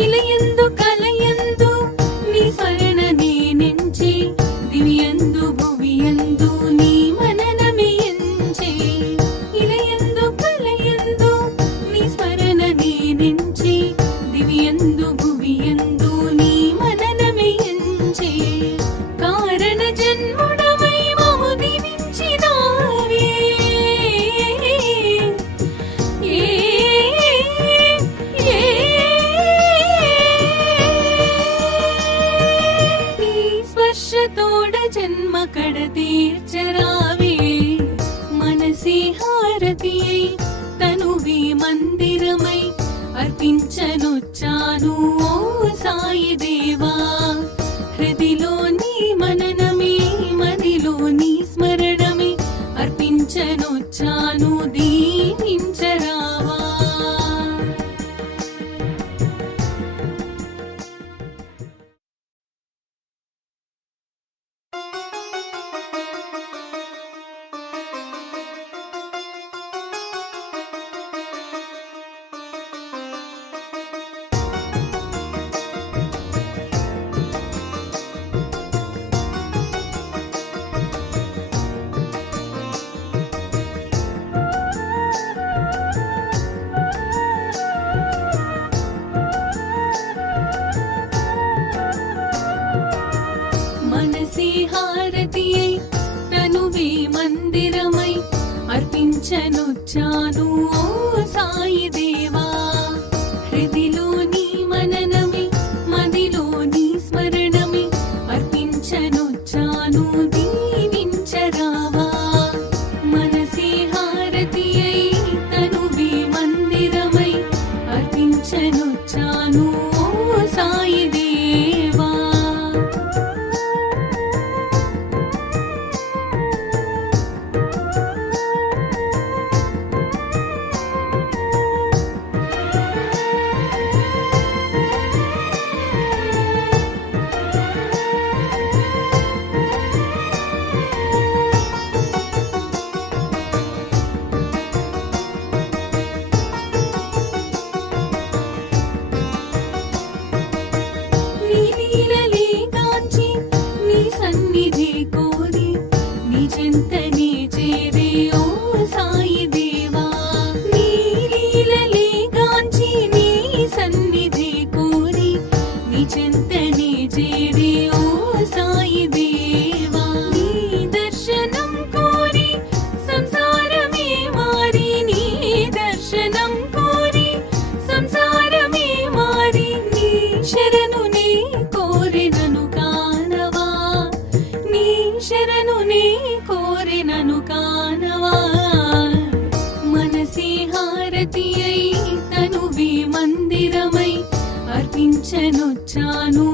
ఇలయందు అర్పించనొచ్చాను ఓ సాయి నను కానవా మనసి హారతి అయి తనువే మందిరమై అర్పించనొచ్చాను